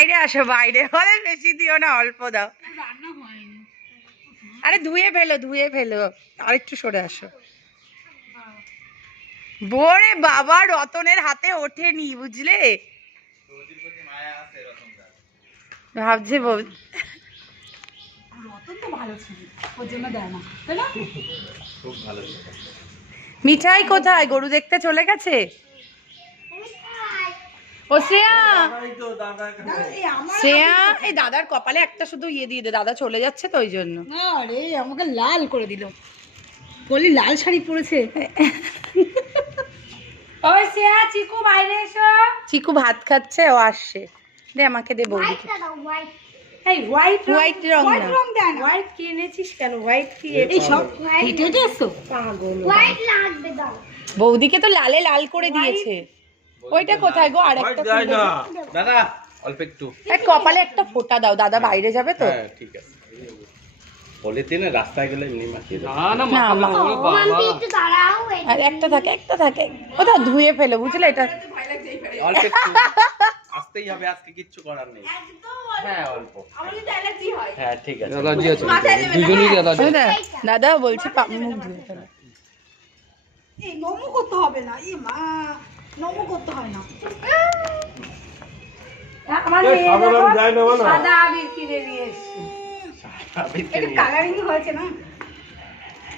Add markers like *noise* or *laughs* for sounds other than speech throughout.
বাইরে আসো বাইরে। হলে বেশি দিও না অল্প দাও। আরে ধুয়ে ফেলো ধুয়ে ফেলো। আর একটু সরে আসো। বোরে বাবা রতনের হাতে ওঠেনি বুঝলে? ভাবছে বল রতন তো ভালো ছিল ওর জন্য দেয় না তাই না? খুব ভালো মিঠাই কোথায়? গরু দেখতে চলে গেছে? ও শ্রেয়া! এই শ্রেয়া এই দাদার কপালে একটা শুধু ইয়ে দিয়ে দে দাদা চলে যাচ্ছে তো ওই জন্য। না রে আমাকে লাল করে দিল। বলি লাল শাড়ি পরেছে। ওই শ্রেয়া চিকু বাইরে এসো। চিকু ভাত খাচ্ছে ও আসছে। দে আমাকে দে বৌদিকে এই হোয়াইট হোয়াইট রং না। কেন? হোয়াইট কি এই সব বৌদিকে তো লালে লাল করে দিয়েছে। ওইটা কোথায় গো? আরেকটা না। দাদা অল্প একটু। এক কপালে একটা ফোঁটা দাও দাদা বাইরে যাবে তো। হ্যাঁ ঠিক আছে। রাস্তায় গেলে এমনি মাখিয়ে না মা। আর একটা থাকে একটা থাকে। ওটা ধুয়ে ফেলো বুঝলে এটা? অল্প একটু। আসতেই হবে আজকে কিচ্ছু করার নেই। হ্যাঁ অল্প। হ্যাঁ। ঠিক আছে। ওই দা- দাদা বলছে পা- মুখ ধুয়ে ফেলো। এই নমো করতে হবে না। ই মা। নমো করতে হয় না। আমার সাদা আবির কিনে নিয়ে এসছি। এটা কালারিং হয়েছে না?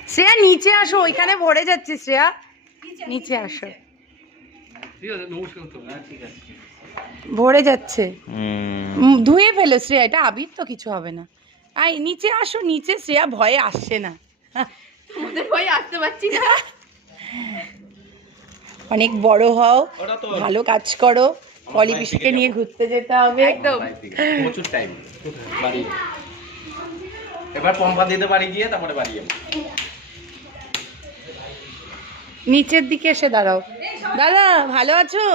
শ্রেয়া নিচে আসো ওইখানে ভরে যাচ্ছে শ্রেয়া। নিচে আসো। হ্যাঁ, ঠিক আছে। ভরে যাচ্ছে। ধুয়ে ফেলো শ্রেয়া এটা আবির তো কিছু হবে না। আই নিচে আসো নিচে শ্রেয়া ভয়ে আসছে না। ভয়ে আসতে পারছি না। *laughs* অনেক বড় হও ভালো কাজ করো পলি পিসিকে নিয়ে ঘুরতে যেতে হবে। একদম। প্রচুর টাইম বাড়ি। এবার পম্পা দিতে বাড়ি গিয়ে তারপরে বাড়ি নিচের দিকে এসে দাঁড়াও। দাদা ভালো আছো?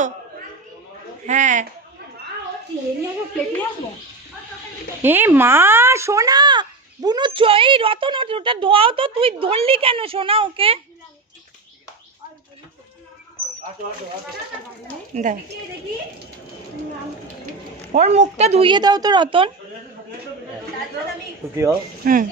হ্যাঁ। এ মা সোনা! বুনু চই রতন ওটা ধোয়াও তো তুই ধরলি কেন সোনা ওকে? দাও। ওর মুখটা ধুইয়ে দাও তো রতন। হুম।